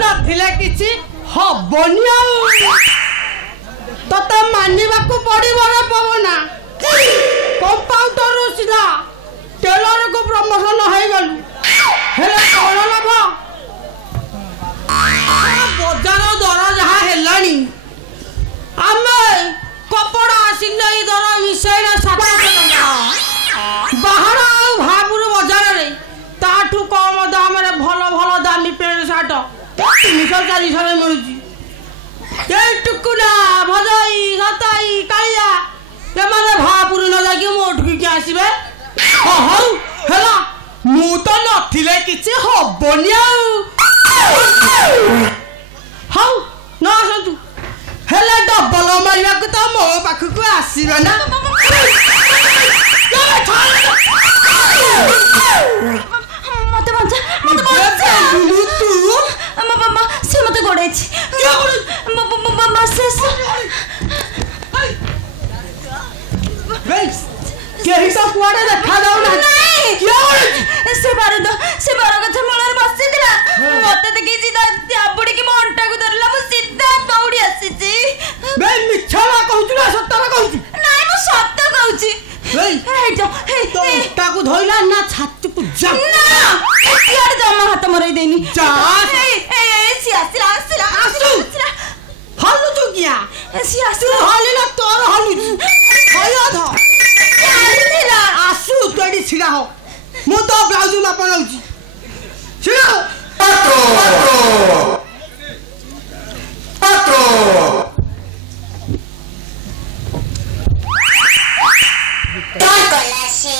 नथिले किछि हबनी तते मानिबाकू पड़िबो रे पवना कंपाउंडर सीधा टेलर को प्रमोशन हो गलु हेले कोन लाभ बजार दर जहा हेलानी आमे कपड़ा सिलाई दर मिसेना 700 टका बाहर आ भापुर बाजार रे ताठू कम दाम रे भलो भलो दामी पेंट शर्ट 300-400 रे मिलुची ए टुकुना भजाई सताई कालिया ए माने भापुर न जाके मोठकी के आसीबे हौ हेला मु तो नथिले किछि हबनी हौ न आसतु हेले डबल मारिया को तो मो पाख को आसीबे ना मते बंचा तू मामा से मते गोड़े छी मामा से केही तो कुआडे देखा जाऊ ना नहीं से बार गछ मळर बसि दिला मते देखि सीधा त्याबुडी की मोंटा को धरला मु सीधा दौड़ी आसीची बे मिछला कहू ना सत्ता कहू नहीं मु सत्य कहूची हे जो हे ताकू धइला ना छाती को जा ना यार जमा हाथ मरई देनी जा ए सी आसू हालू तू किया सी आसू हालिला तोर हालू खया ध चालिला आसू तोडी छिड़ा हो मु तो ब्लाउज ना पनाउची छिड़ा पात्रो काय कलाशी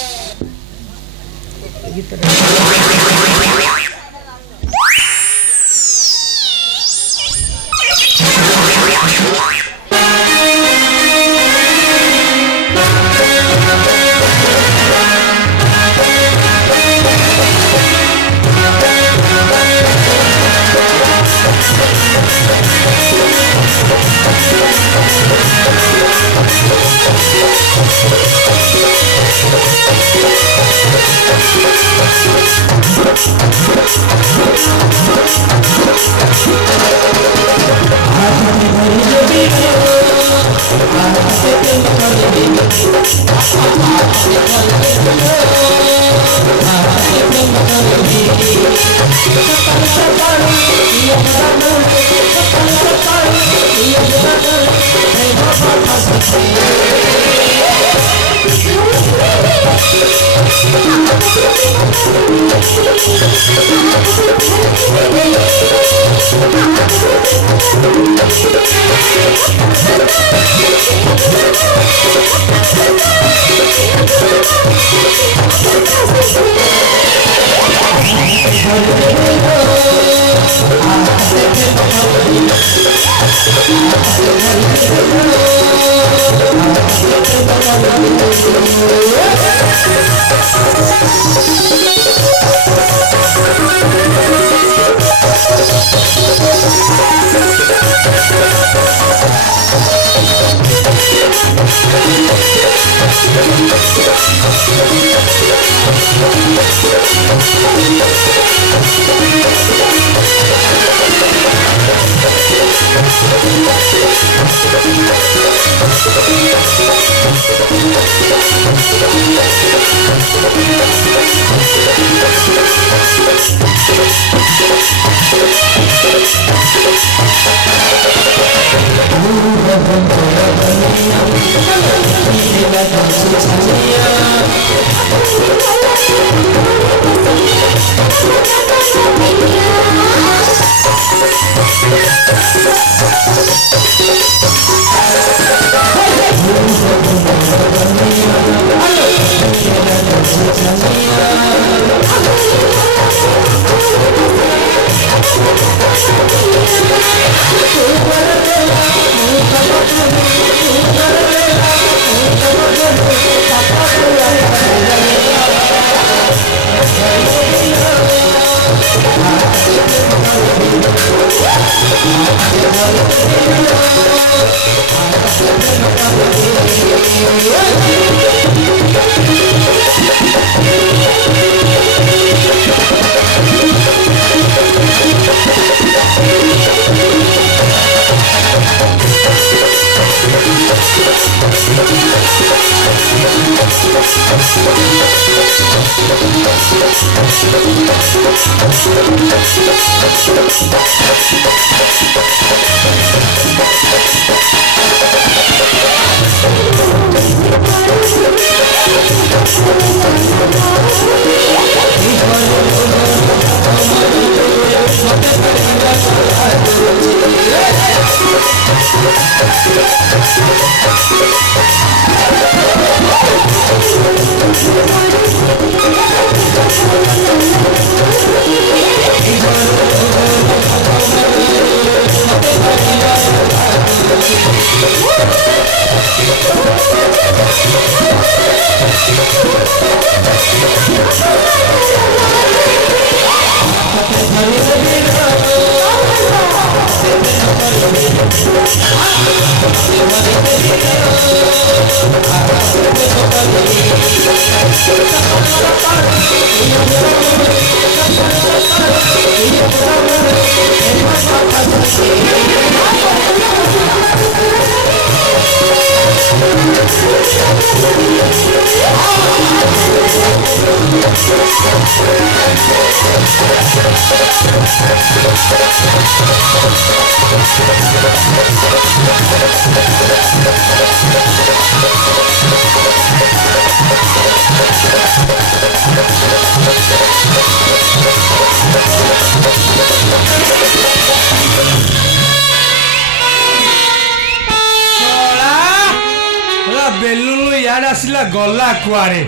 बेलुनु याद आसला गला कुआरे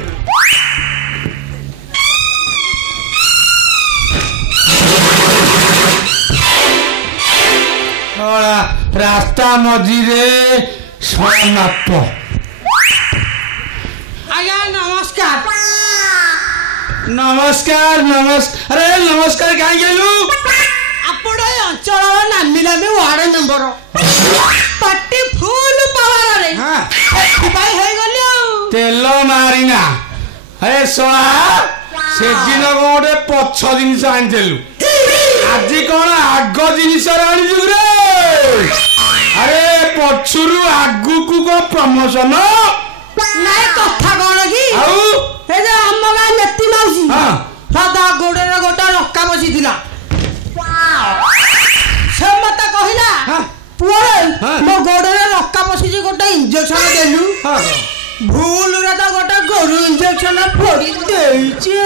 रास्ता मझीरे समाप। आज्ञा नमस्कार। नमस्कार नमस्कार। अरे नमस्कार कहीं गेलु आपण अंचल नामी नामी ward member party full power रे भाई हो गली तेल मारिना। अरे सोना से दिन गोटे पछ जिनिस आनिलु आज कौन आग जिनिस आनिलु रे? अरे पछुरु आगु को को प्रमोशन नाय कथा कोन की आउ हे जे हम गा नेती माउसी हां सदा गोडे रे गोटा रक्का बसी थिला से मत कहिला हां पुओ मो गोडे रे रक्का बसी जे गोटा इंजेक्शन देलु हां भूल रे तो गोटा गोरु इंजेक्शन फोड़ी देइचे।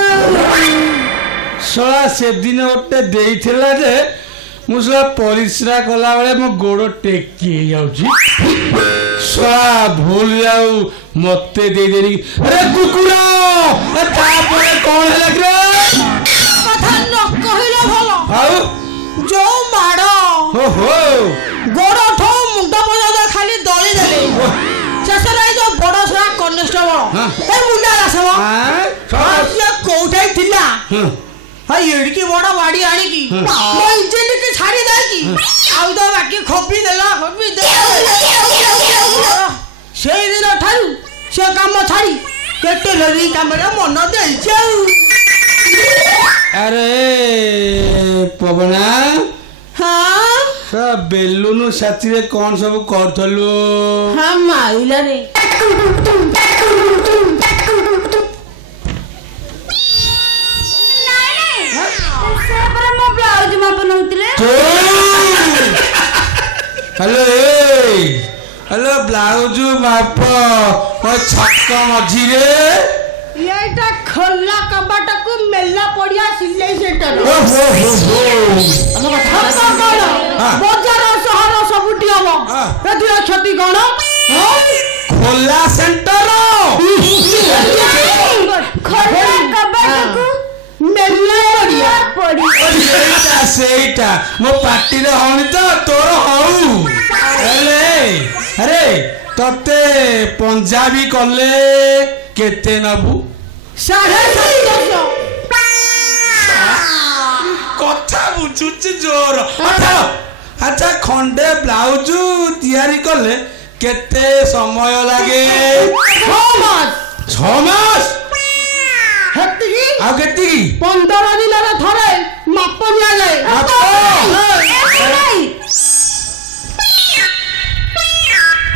सोला से दिन गोटे देइथिला जे मुसला परिश्रा कला बेले मो गोड़ टेकी जाउची सोला भूल जाऊ मते दे देरी। अरे कुकुरा तापरे कोन है लग रे कथा न कहिलो भलो आउ जो माडो हो गोड़ ठो मुंडा पजा खाली दली देले शेषरे जो बड़ सरा कनेस्टेबल ए मुंडा रासवा हां ये कोउठाई थिला हाय एडकी बड़ा बाड़ी आनी की मैं इंजन के छाड़ी दे की आउ तो बाकी खोपी देला सेई दिन ठारू से काम छाड़ी केटे लरी काम रे मन देल जाऊ। अरे पवना हां सब बेलुनु साथी रे कोन सब करथलु? हां माइला रे हेलो हेलो ब्लाउज माप छक मझीरे एटा खोला कबाट को मेला पड़िया सिलाई सेंटर बाजार शहर सबुटी हम एथि क्षति कोन खोला सेंटर खोला कबाट को मेला पड़िया सेटा मो पार्टी रे हनी तो तोर हऊ। अरे तते पंजाबी कले केते नबू? 750 कथा बुझुची जोर। अच्छा खंडे ब्लाउज तैयारी कले केते समय लागे? 6 मास हेती आ केती 15 दिन रे थरे माप निया जाए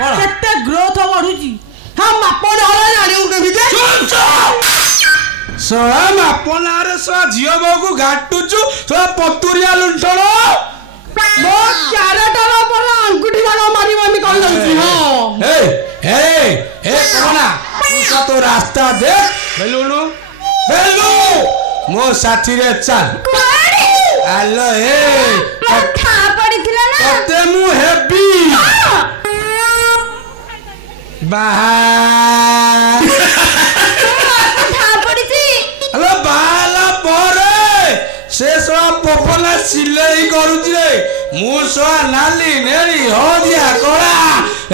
केते ग्रोथ बढ़ुची हम माप हला जानिउ के बिजे सळा मापनारे सळा झियो बहु घाटुचु सळा पतुरिया लुंठण ମୋ ଚାରଟାର ପରେ ଆଙ୍ଗୁଠି ଯାକ ମାରିବନି କହିଦଉଛି। ହଁ ଏ କଣା ତୁ ତ ରାସ୍ତା ଦେ ବେଲୁଣୁ ବେଲୁ ମୋ ସାଥିରେ ଚାଲ ଆଲୋ ଠା ପଡିଥିଲା ନା ତତେ ମୁଁ ହେବି ବାହା ଠା ପଡିଛି ଆଲୋ ବାହାଲା ପରେ से सळा पपना सिलाई करूची रे मु सळा नाली नेरी हदिया कळा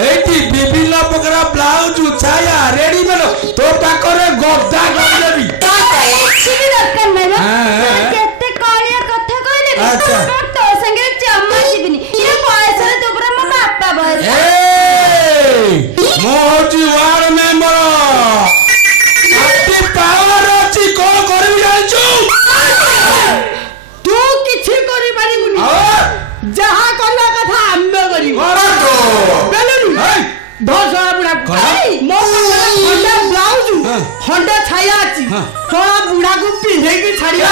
एठी विभिन्न प्रकार ब्लाउज छाया रेडीमेड तो पाखरे गद्दा कर देबी କିଛି ବି ଦରକାର ନାହିଁ କେତେ କଳିଆ କଥା କହିଲେ ବି ତୋ ସାଙ୍ଗରେ ଜମା ଯିବିନି ଏ ବୟସରେ ତୁ ପୁରା ମୋ ବାପା ବୟସ ମୁଁ ହଉଛି ୱାର୍ଡ ମେମ୍ବର ଆଟି ପାୱାର ଅଛି କଣ କରିବି ଜାଣିଛୁ ତୁ କିଛି କରିପାରିବୁନି ଯାହା କଲା କଥା ଆମେ କରିବୁ ବେଲୁନି ଦଶ ବୁଢା ମୋ ଖଣ୍ଡେ ବ୍ଲାଉଜ ଖଣ୍ଡେ ଛାୟା ଅଛି ଶଳା ବୁଢାକୁ ପିନ୍ଧେଇକି ଛାଡିବା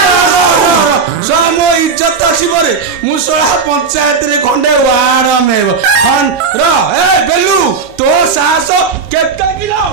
ମୋ ଇଜ୍ଜତ ଆସିବରେ ମୁଁ ଶଳା ପଞ୍ଚାୟତରେ ଖଣ୍ଡେ ୱାର୍ଡ ମେମ୍ବର ଏ ବେଲୁ ତୋ ସାହସ କେତେ କିଲୋ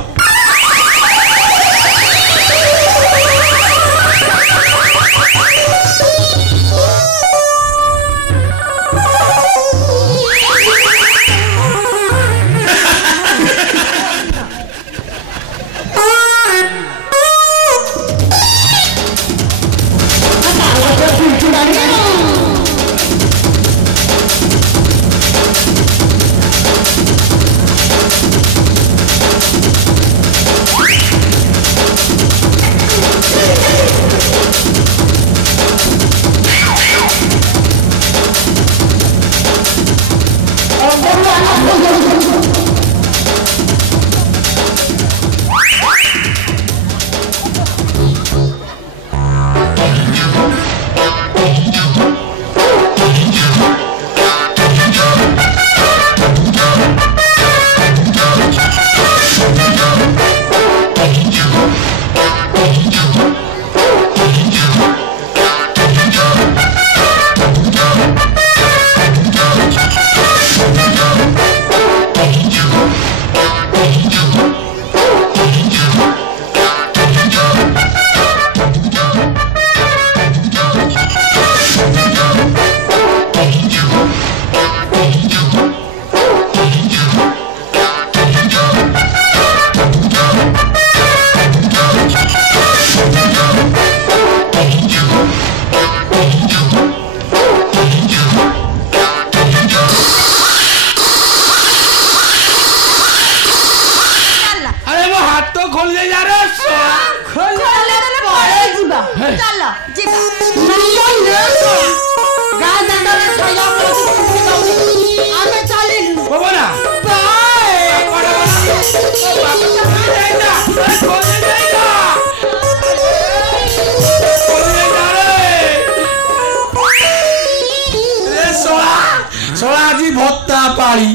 भत्ता पाड़ी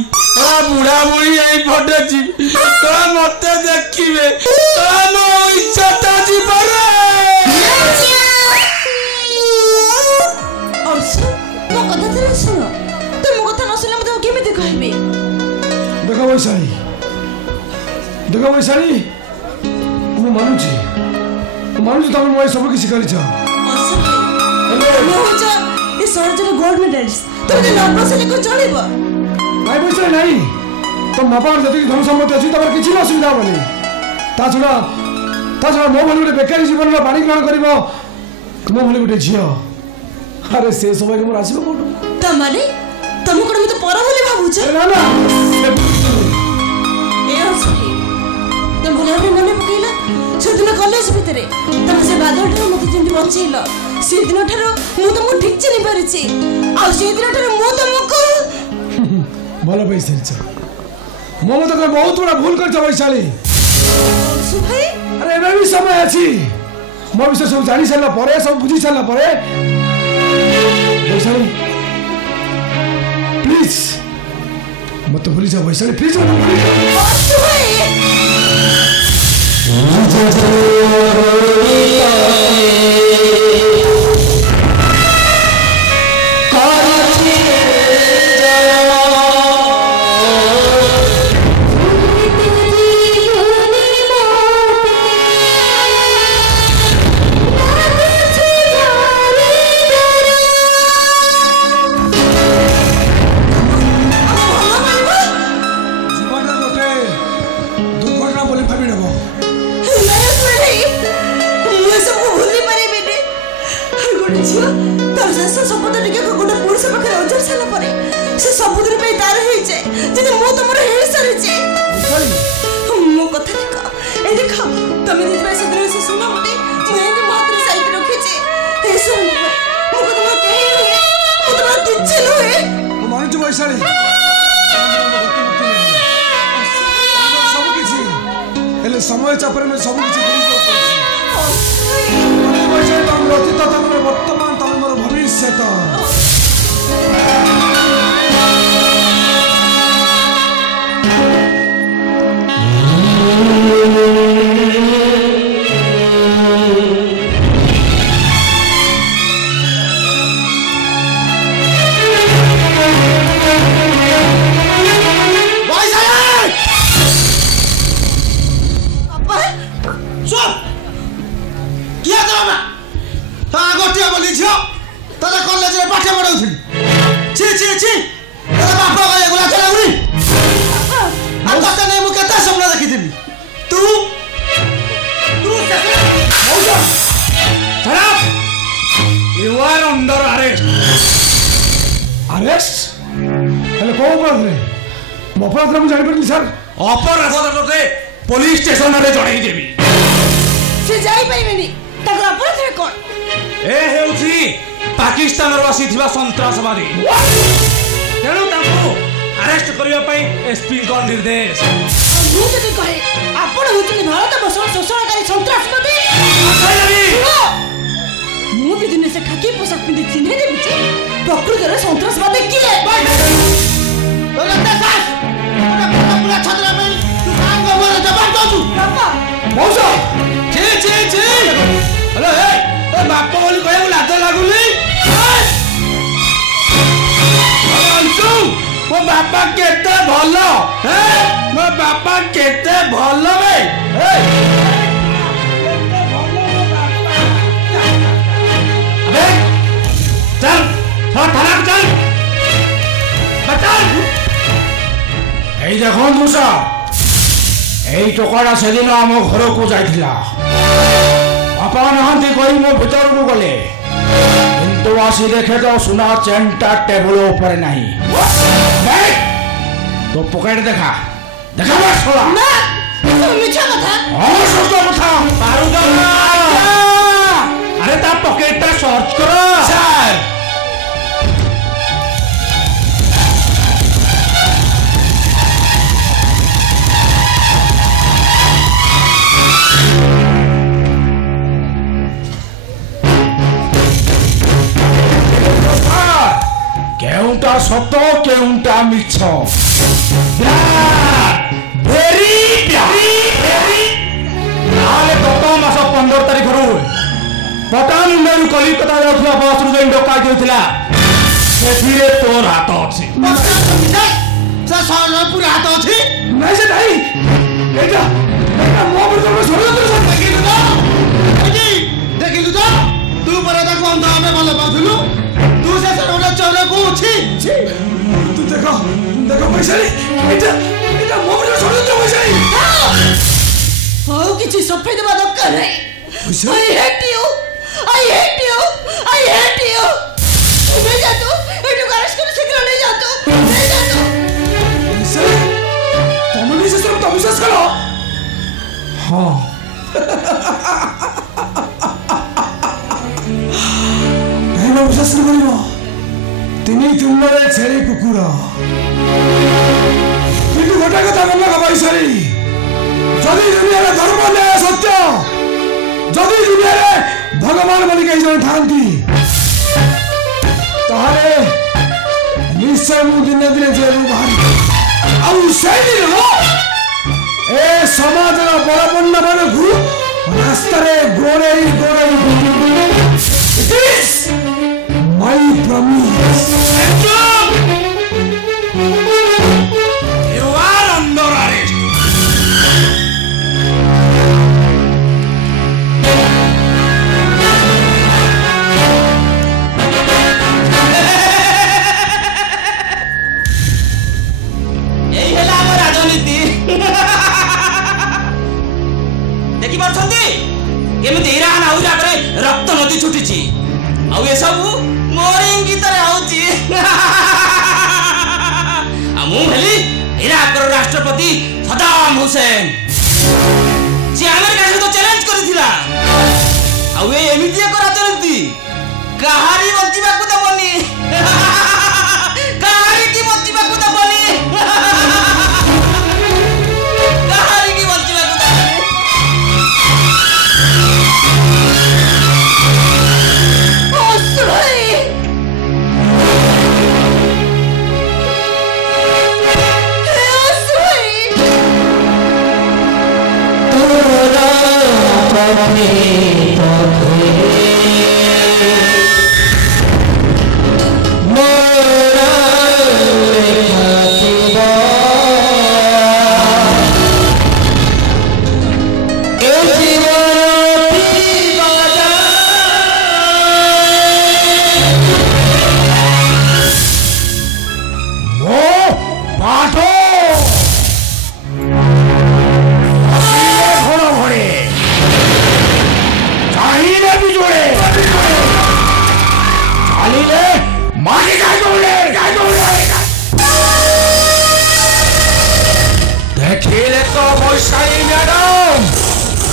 बुढ़ा बुढ़ी यही फटे तो मत देखिए मो इज्जत देखो वैशाली ମୁଁ ମାନୁଛି ତମେ ମୋ ସବୁ କିଛି କରିଛ ଏ ସହରରେ ଗୋଲ୍ଡ ମେଡାଲିଷ୍ଟ ତମେ ନର୍ଭସ ହେଲେ କଣ ଚଳିବ ଭାଇ ପଇସା ନାହିଁ ତମ ବାପାର ଯେତିକି ଧନ ସମ୍ପତ୍ତି ଅଛି ତମର କିଛି ଅସୁବିଧା ହବନି ତା ଛଡ଼ା ମୋ ଭଳି ଗୋଟେ ବେକାରୀ ଜୀବନର ପାଣି ଗ୍ରହଣ କରିବ ମୋ ଭଳି ଗୋଟେ ଝିଅ ଆରେ ସେ ସମୟକୁ ମୋର ଆସିବ କୋଉଠୁ ତମେ କଣ ମତେ ପର ବୋଲି ଭାବୁଛ ନା ନା तुम भले मन पकईला से दिन कॉलेज भितर तुम से बादल ठार मत जेमती बचैल से दिन ठार मु तुमको ठीक चिन्ह पारिछि आ से दिन ठार मु तुमको भलो पैसा मो मत बहुत बड़ा भूल कर वैशाली भाई अरे एबे भी समय अछि मो विषय सब जानि सारला परे सब बुझी सारला परे वैशाली प्लीज मत भूली जा वैशाली प्लीज मत भूली जा ପାଖରେ ଅଜର ସାରିଲା ପରେ ସେ ସବୁଦିନ ପାଇଁ ତାର ହେଇଯାଏ ଯଦି ମୁଁ ତମର ହେଇ ସାରିଛି। ମୋ କଥା ଦେଖ, ଏ ଦେଖ ତମେ ଦେଇଥିବା ସେଦିନ ସେ ସୁନା ମୋତେ ମୁଁ ଏମିତି ମୋ ହାତରେ ସାଇକି ରଖିଛି। ଏ ଶୁଣ ମୁଁ ତମର କେହି ନୁହେଁ, ମୁଁ ତମର କିଛି ନୁହେଁ। ମୁଁ ମାନୁଛି ବୈଶାଳୀ, ସବୁ କିଛି ହେଲେ ସମୟ ଚାପରେ ସବୁ କିଛି ତମର ଅତୀତ, ତମର ବର୍ତ୍ତମାନ, ତମେ ମୋର ଭବିଷ୍ୟତ। अपराध जानी सर अपराध पुलिस स्टेशन में जड़ाई देवी से जाई परिबेनी ताको अपराध रे कोन ए हेउची पाकिस्तान रो आसीथिबा सन्त्रासवादी तेणु ताको अरेस्ट करिया पई एसपी को निर्देश मु जति कहे आपण होतनी भारत वर्ष शोषणकारी सन्त्रासवादी मु भी दिन से खाकी पोशाक पिंदी चिन्हे देबी जे प्रकृत रे सन्त्रासवादी किए तो लगता सास पूरा छतरा में तू काम को बोले जवाब दो तू पापा मौसा छी छी छी हेलो ए बाप बोली कहू लाज लागुली अंशु मो बापा केते भलो हे मो बापा केते भलो बे ए अबे चल थाना चल बता এই দেখুন মুসা এই টোকাটা সেদিন আম ঘরকু যাইছিলা বাপা নাহান্তি কই মো ভিতরকু গলে কিন্তু আসি দেখে তো সোনা চেনটা টেবল উপরে নাই তো পকেট দেখা দেখা বসলা না তুমি মিছা কথা সত্য কথা পারু না আরে তা পকেটটা সার্চ করো স্যার केउंटा सत केउंटा मिछ भेरी भेरी नाले गत मास 15 तारिख रु पटान मेरु कलिकता जाउथला बस रु जेन डका देउथला सेथिरे तोर हाथ अछि से सारा पूरा हाथ अछि नै से नाही एटा मोबर तो षडयंत्र सब देखिलु तो तू परे ताको हम दामे भलो पाथुलु तू से रोड चले को छी तू देखो वैशाली एटा मोबर तो षडयंत्र वैशाली हो किछि सफेद बादक करे I hate you I hate you I hate you ले जा तू एटू गारस कर शीघ्र ले जा तू वैशाली तुम विश्वास करो तो विश्वास करो हां हेलो विश्वास करो तिनी तुमरे छेरी कुकुर किंतु गोटा कथा मन लगा वैशाली जदि दुनिया रे धर्म न्याय सत्य जदि दुनिया रे भगवान बोली कहि जण थांती तारे निश्चय मु दिन दिन जेलु बाहर आउ सेही रो ए समाज रा बड़पन्न मानकु रास्ता रे गोरेई it is my promise you are under arrest यही है आम राजनीति देखी पार्टी केमी इरान आउरा रक्त नदी छुटी आउ ये सब मोर इंगित सद्दाम हुसैन जे अमेरिका सहित चैलेंज करथिला आ वे एमिति एक राजनीति कहारी बचिबा को दबनी कहारी की बचिबा को दबनी कहारी की बचिबा को दबनी असुराई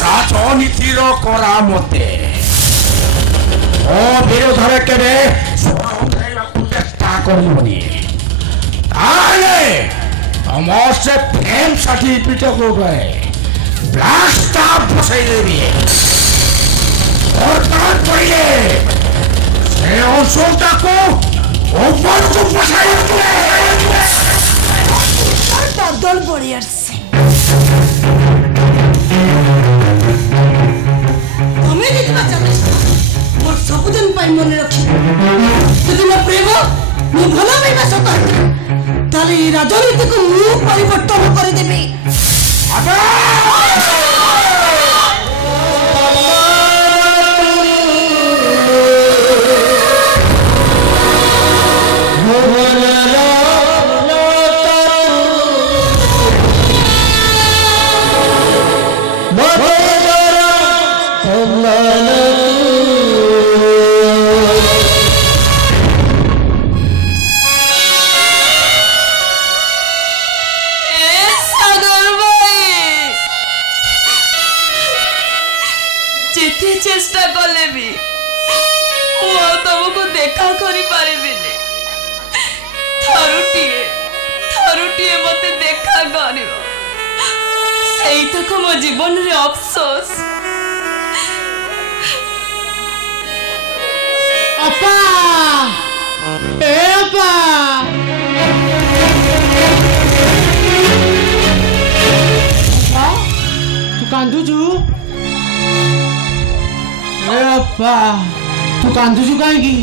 ରାଜନୀତିର କରା ମତେ ମୋ ବିରୋଧରେ କେବେ ଉଠାଇବାକୁ ଚେଷ୍ଟା କରିବନି ତାହେଲେ ତମ ସେ ଫେମ୍ ସାର୍ଟିଫିକେଟ୍ ଉପରେ ବ୍ଲାକ୍ ଷ୍ଟାମ୍ପ ବସେଇଦେବି ଦରକାର ପଡ଼ିଲେ ସେ ଅଂଶଟାକୁ ଉପରକୁ ବସାଇଦେବି বদল পড়ে আসছে তুমি যদি বাঁচাবেশ মোর ସବୁଦିନ ପାଇଁ মনে রাখি যদি ମୋ ପ୍ରେମ ମୁଁ ଭଲ ପାଇବା ସତ ତାହେଲେ এই ରାଜନୀତିକୁ ମୁଁ ପରିବର୍ତ୍ତନ କରିଦେବି चेष्टा कले भी तुमको देखा करी पारिबिनी थरुटिए मते देखा करियो सेई तक मो जीवन रे अफसोस अपा ए अपा तू कांदुजू अप्पा तू कांदुचु कहीं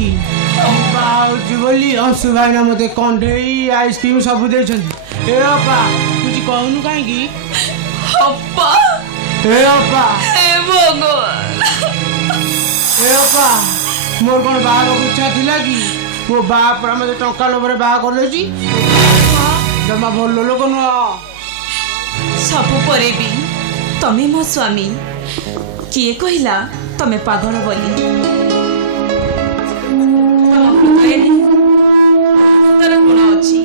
बोली अंशु भाई ना मत कंडेई आइसक्रीम सब दे ए अप्पा तुझे कहूनु कहीं अप्पा ए अप्पा हे भगवान ए अप्पा मोर कौन बाहर इच्छा थिला कि मो बाप मत टंका लोभरे बाहा कर जमा भल लोक नुह सब परे भी तमे मो स्वामी किए कहला तमे पागल बोली तर गुण अच्छी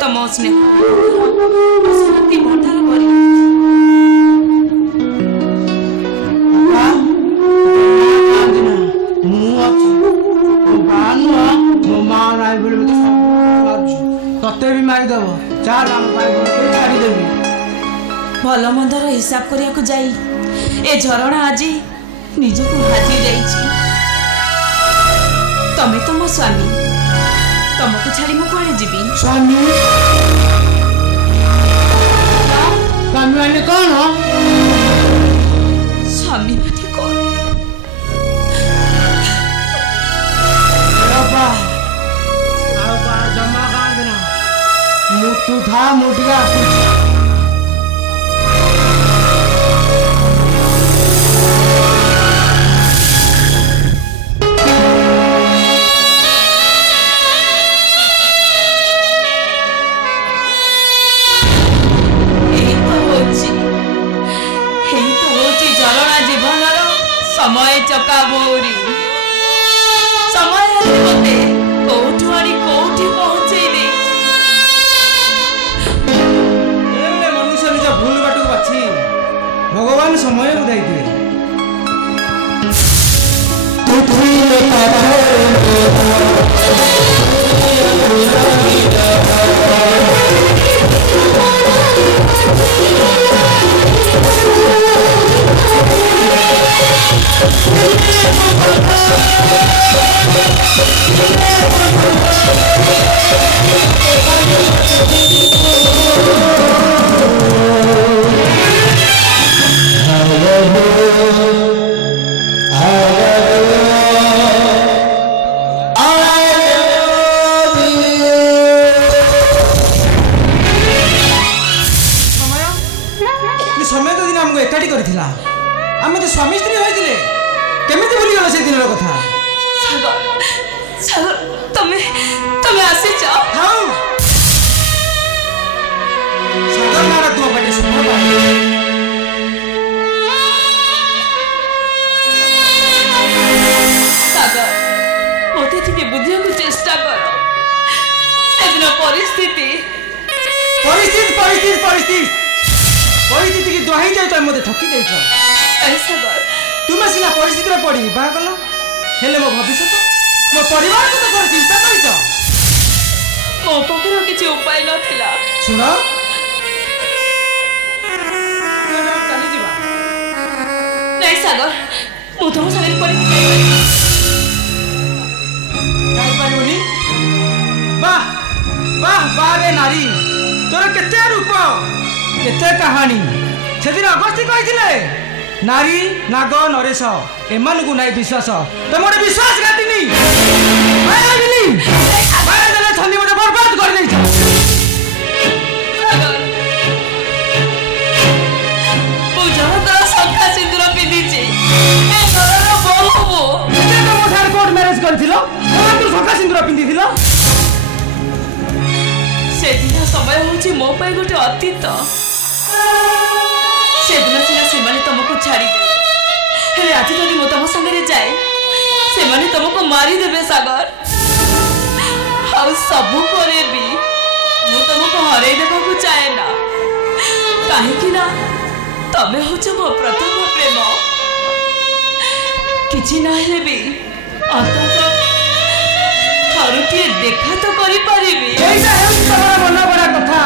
तम स्नेह भंडार करी तते भी मारिदेव चाल छाड़देवी भल मंदर हिसाब करिया को जाई ए झरणा आज निजको हाजी जाइछि तमे तो मो स्वामी तुमको छाड़ी मु कोड़े जीवी स्वामी स्वामी माने कौन स्वामी माने कौन जमा कांदना मुतु था मुटिया समय चका मौरी समय मते कोठु आनी कोठी पहुंचे दे समय तो दिन आमको एकाठी करथिला आमे तो स्वामी स्त्री होइतिले केमिति भूली गेलो से दिनर कथा सागर सागर तमे तमे आसी जाओ हाउ सागर नारा तू बटे सुपर सागर मोते टिके बुझिया को चेष्टा करो सेदिन परिस्थिति परिस्थिति परिस्थिति परिस्थिति परिस्थिति की दोहाई जाय तो मते ठकी देछ अरे सागर तुमे सिना परिस्थिति रे पड़ी बा कलो हेले मो भविष्य मो परिवार को तो कर चिंता करिछ मो पाखरे किछि उपाय नथिला सुनो चली जिबा नहीं सागर मु तुम संगे परि काय परिबनी वाह वाह बारे नारी तोर केते रूप केते कहानी सेदिन अगस्ती कहिथिले नारी नाग नरेश एमानकु नाई विश्वास तमरे विश्वास घातिनी माया मिली माया देले छन्नी मते बर्बाद कर देछ मु जहतर सखा सिंदूर पिंदिछि ए घरर बहु केते तो मोठार कोर्ट मैरिज करथिलो तू सखा सिंदूर पिंदिथिलो सेदिन समय होछि मो पई गोटे अतीत सेदिन सिना सेमाने तुमको छाड़ी देबे हेले आज जदि मो तुम संगे जाए सेमाने तुमको मारी देबे सागर और सबु करे भी मु तुमको हरै देबा को चाहे ना काहे कि ना तबे होछ मो प्रथम प्रेम किछि ना हेले भी अंतत थरुटिए देखा तो करि परिबी एइसा हेउ तमरा मन बड़ा कथा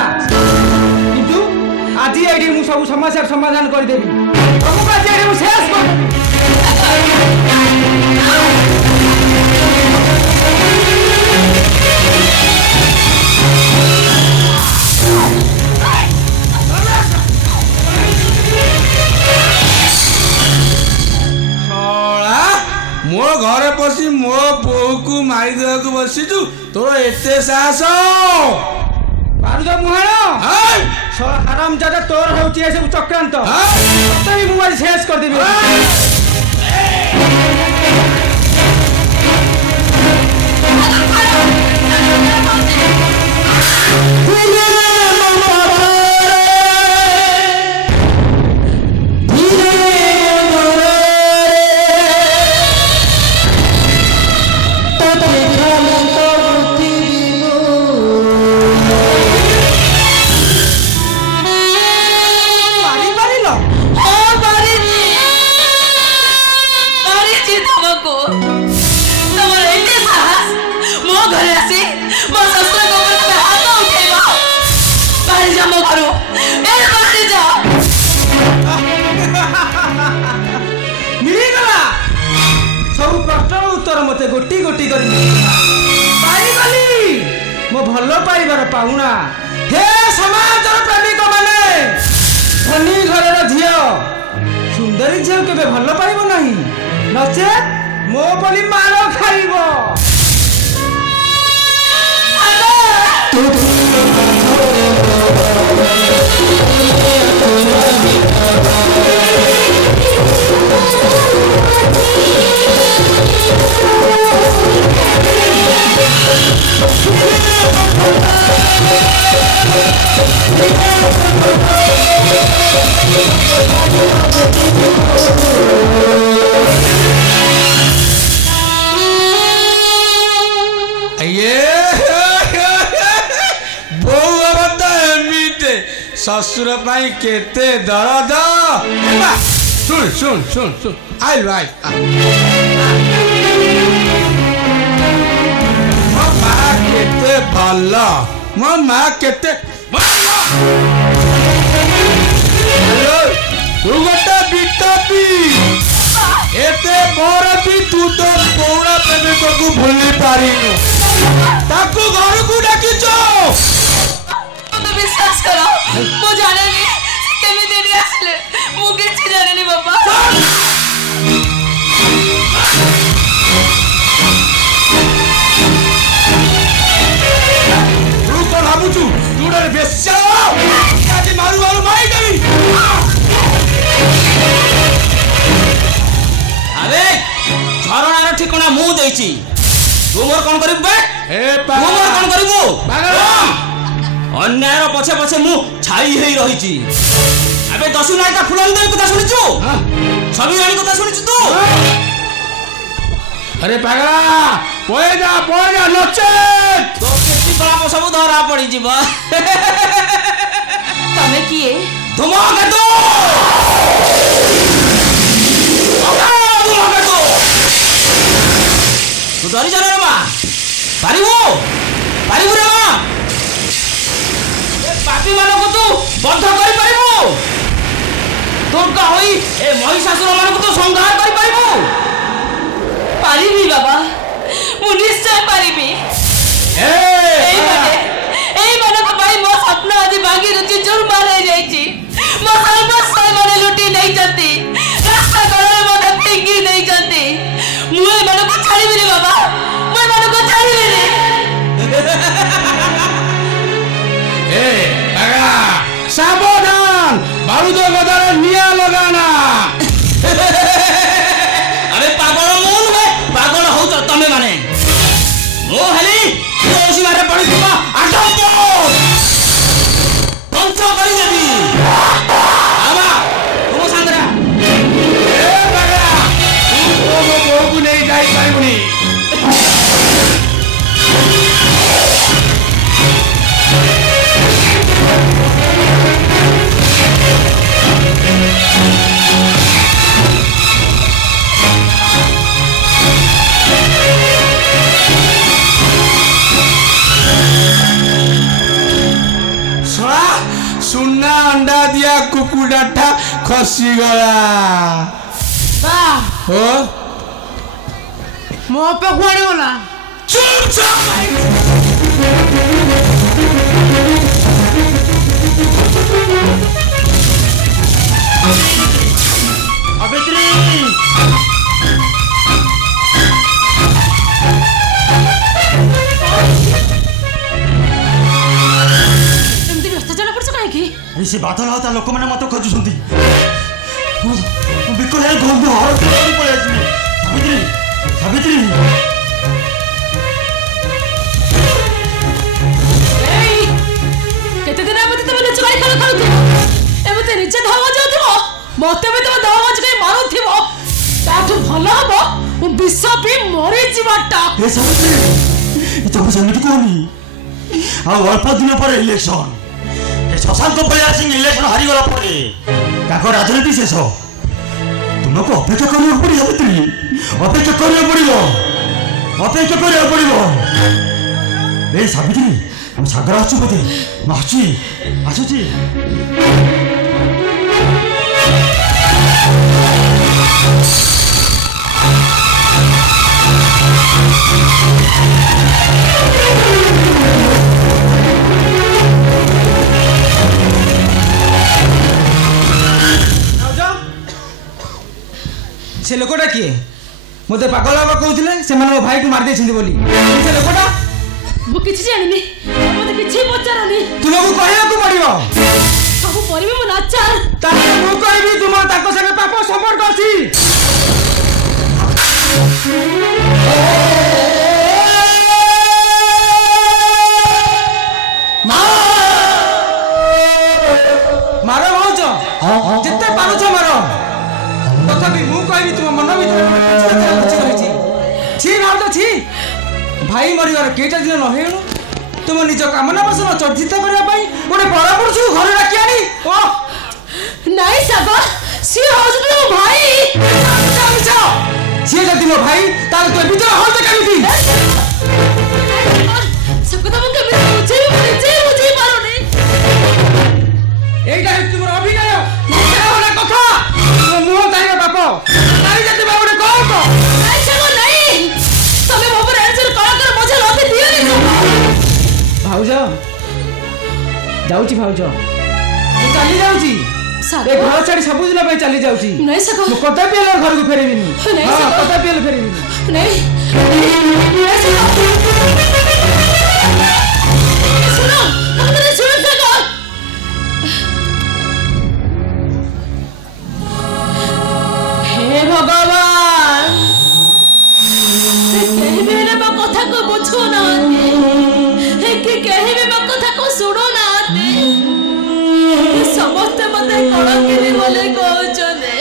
किंतु आज एडी मु सब समस्या समाधान कर देबी तुमको आज एडी मु शेष कर मो घरे पसी मो बोहू को मारी देवाक बसीचु तोर एते साहस पारुद मुहाण हराम जादा तोर होची सब चक्रांत तभी मु आज शेष कर देबी मते गोटी गोटी कर मो भल पाइबार पाहुना हे समाज प्रेमिक माने धनी घर झील सुंदरी झील के भल पाइब नहीं नचेत मो बोली मार खाइब ससुर पाई केते दर्द सुन सुन सुन सुन आइल भाई मो माँ केते भल मो माँ केते तू गोटे बिटपी एते मोर भी तू तो पौड़ा प्रेमिक को भूली पारिनु ତାକୁ ଘରକୁ ଡାକିଛ? ମୋତେ ବିଶ୍ୱାସ କର, ମୁଁ ଜାଣିନି କେମିତି ଏଠି ଆସିଲେ, ମୁଁ କିଛି ଜାଣିନି ବାପା। ତୁ କଣ ଭାବୁଛୁ ତୁ ଗୋଟେ ବେଶ୍ୟା? ଆଜି ମାରୁ ମାରୁ ମାରିଦେବି। ଆରେ ଝରଣାର ଠିକଣା ମୁଁ ଦେଇଛି, ତୁ ମୋର କଣ କରିବୁ ବେ? ତୁ ମୋର କଣ କରିବୁ? ଅନ୍ୟାୟର ପଛେ ପଛେ ମୁଁ ଛାଇ ହେଇ ରହିଛି। ଏବେ ଦଶୁ ନାୟିକା ଫୁଲନ୍ଦେବୀ କଥା ଶୁଣିଛୁ? ଛବି ରାଣୀ କଥା ଶୁଣିଛୁ ତୁ? अरे पागला पळे जा नचेत तो किसी कलाप सब धरा पड़ी जीव। तमे किए? धुमकेतु तू डरी जा रे मां? पारिबो पारिबो रे मां? ए पापी मानको तू बंध करि पारिबो? दुर्गा होई ए महिषासुर मानको तू संहार करि पारिबो? पारिबी बाबा, मु निश्चय पारिबी। एई मानक भाई मो स्वप्न आज भांगी रुचि चुरमार हो जाईची। मो सर्वस्व माने लुटी नहीं जंती, रास्ता कड़े मते टिंगी नहीं जंती। मु ए मानक छाड़ीबी रे बाबा, मु ए मानक छाड़ीबी रे। ए पागला सावधान, बारूद गदार निया लगाना। अरे पागल मु नुहे, पागल हो तो तमे माने मु हेली दोषी मारे पड़ी थी आटम पंच करी देबी। आवा तुम सांदरा ए पागला तू मो बोकु नहीं जाई पाइबुनी। सुना अंडा दिया कुकुड़ाटा खसी गला। हो मो पे कुआड़ी बोला चुप चुप। अभित्री से बादल होता लोक मैंने मत खोजुंट बिल्कुल गंध हर पड़े सावित्री सावित्री केते दिन एमती तुम लुचकाई खेल खेलुथिबो एमती निजे धर्म जाउथिबो मते भी तुम धर्म जकाई मारुथिबो ताठु भलो हबो मु विश्व पी मरि जीवाटा। ए सावित्री तुम सेमिति कोनी आ अल्प दिन पर इलेक्शन शशांक परिवार सिंह इलेक्शन हारीगला राजनीति शेष तुमको अपेक्षा करने पड़े सावित्री अपेक्षा करने पड़ो अपेक्षा करने पड़ो। ए सावित्री हम सागर आसु बोधे आसुची आसुची से लोकटा किए मते पागल बाबा कहउथिले से माने भाई को मार देछिन बोली से लोकटा मु किछि जानिनी मते किछि पचारनी तुमको कहया को पड़िबो सब परिबे मु नाचार ताके मु कहबी तुम ताको संगे पाप संपर्क अछि। मारो भाउज जिते पारुछ मारो तथापि मु कहबी तुम मन भीतर लुचि रही छी भाउज छी भाई मरिवार केटा दिन न हेणु तुम निज कामना वासना चर्चित करबा पई गोटे बड़ा पुरुष घर डाकी आनी ओ नाइ सागर सी होज तो भाई सी जदि मो भाई ताल तो भीतर हल केमिति सकता मु केमिति बुझे मारोनी एटा तुम अभिनय होना कथा मुह ताइर बाप नारी जति बाबुरे कह नाइ सागर नाइ तमे मोपर आंसर कलाकार मझे लते दियो भाउज जाऊँगी भाउज चली जाऊँगी ए घर छाड़ी सबुदिन चली जाऊँगी नहीं सागर कदा भी घर को फेरबिनी नहीं हाँ सागर कदा भी फेरबिनी नहीं सुनो हमने सुनो सागर हे भगवान कहीं भी ना मो कथा को बुझो ना कि कहीं भी मो कथा को सुनो ना समस्त मते कड़किनी बोले कहउछने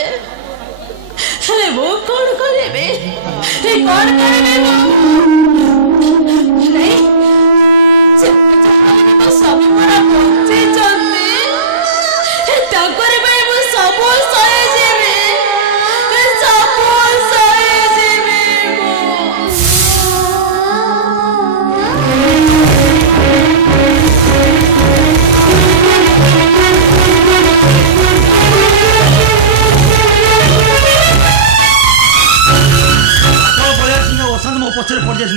अरे वो कौन करेबे ए कौन करेबे नहीं सब बड़ा बच्चे चंदे ताकर भाई वो सब सहे जेबे सब सहे जेबे पचर पड़ जाए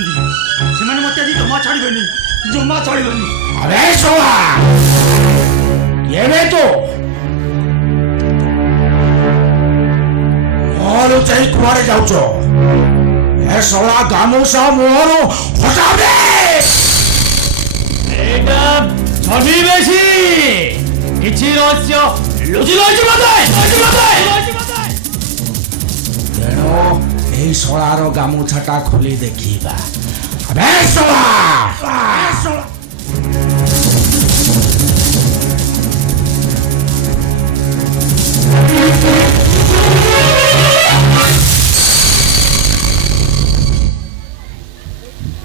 मत आज जमा छाड़बे जमा छाड़बे अरे सोआ ये तो मोर चाहे कुआरे जाऊच ए सोला गामोसा मोर हटाबे एटा छवि बेसी किछि रहस्य लुचि लुचि तेणु এই সোলার গামুছাটা খুলি দেখিবা আবে সোলা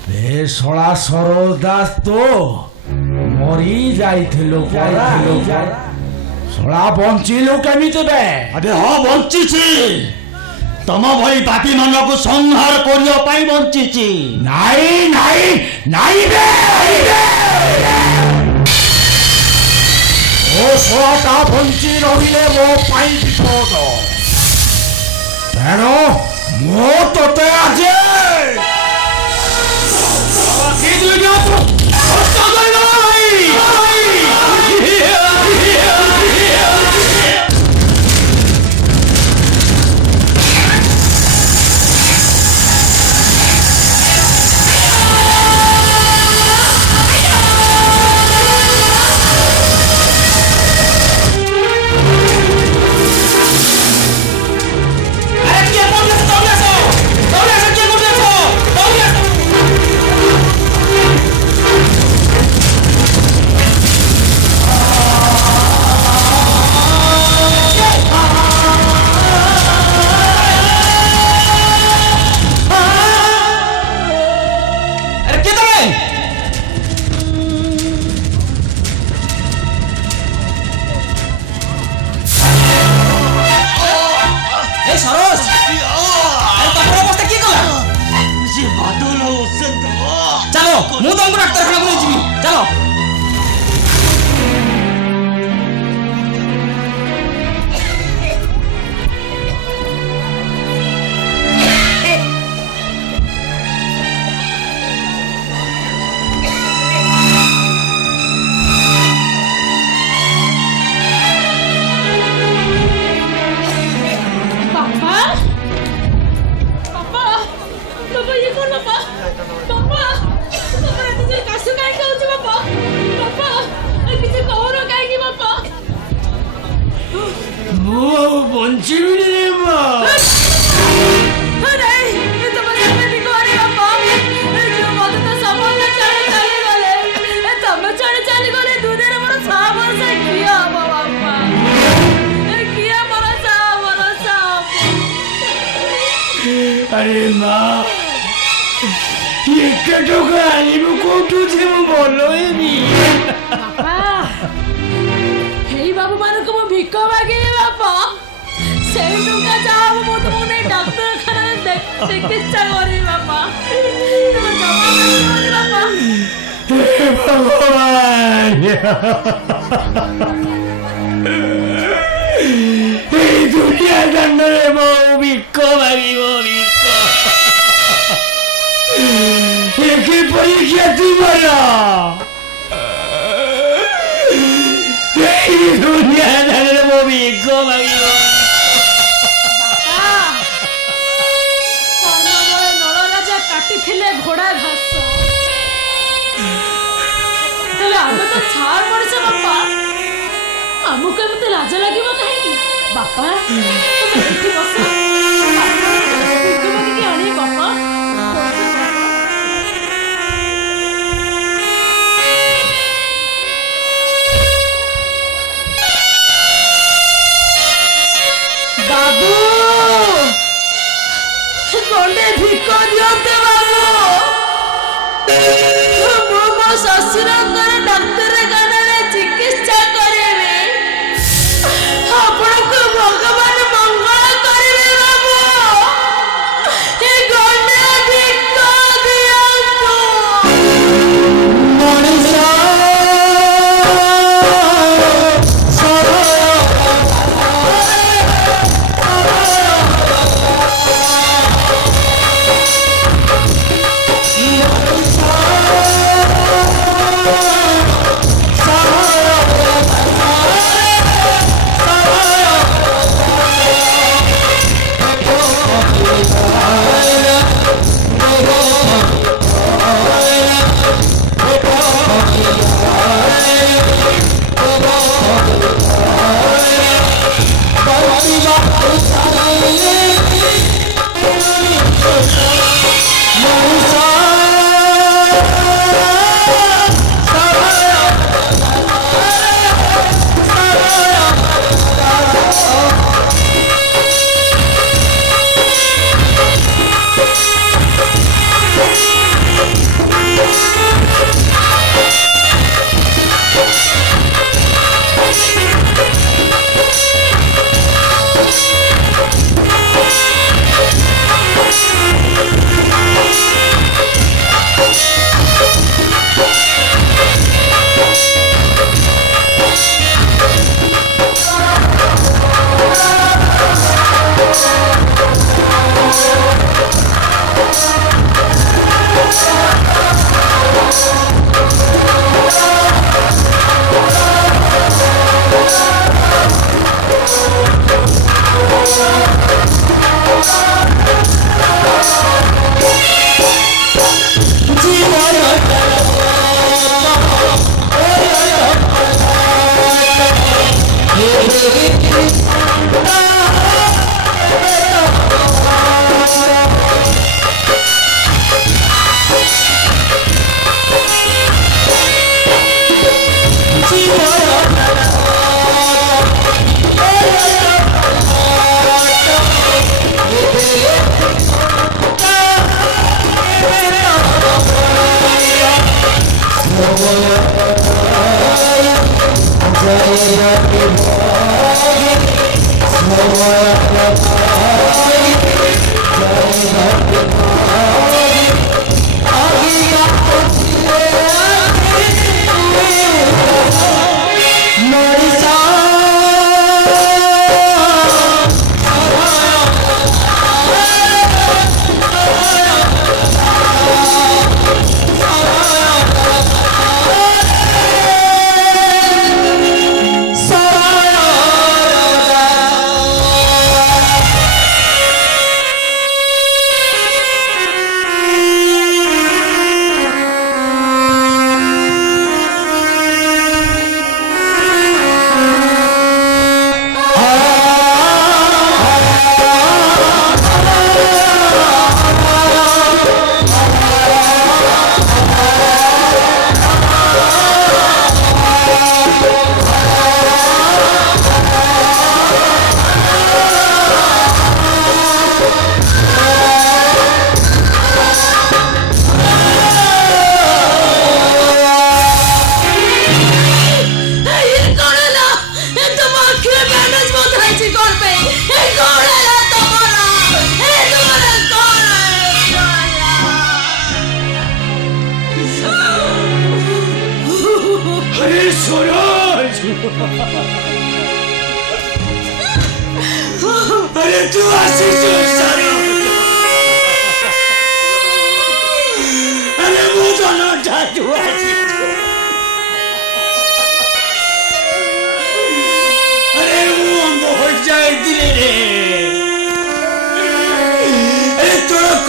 বে সোলা সরল দাস তো মরি যাইছিল সোলা বঞ্চিলু কেমিতে বে अबे हाँ बंची तम भाई पापी मन को संहार करने बंची नाई बे ओ सोलाटा बंची रहिले मो पाई विपद तेणु मो तोते आजे चलो मु तुमको डाक्तरखाना को लेजी चलो अरे माँ ये कटो कहानी में कोटू से मैं बोलो ये भी हे बाबू मानो को मैं भिक्को मांगे बापा सेल टुका जाओ वो तो मुझे डॉक्टर खाना चिकित्सा करी बापा तुम जमा करी बापा हे भगवान हे दुनिया दंडरे मो भिक्को मांगी मो भिक्को ये की परीक्षा तुम्हारा मांगिब नलराजा काटी घोड़ा घास आम तो छाड़ पड़े बापा आमको एमती लाज लगे कहीं बापा तुम बस आने बापा बाबू गंडे भिक दियते बाबू मो शशुर डाक्तर खाना चिकित्सा करेंगे आपन को भगवान मंगल करेंगे बाबू ये गंडे भिक दियंतु मनीषा अरे तू आशीष अरे मुझे लौटा तू आशीष अरे वो अंदर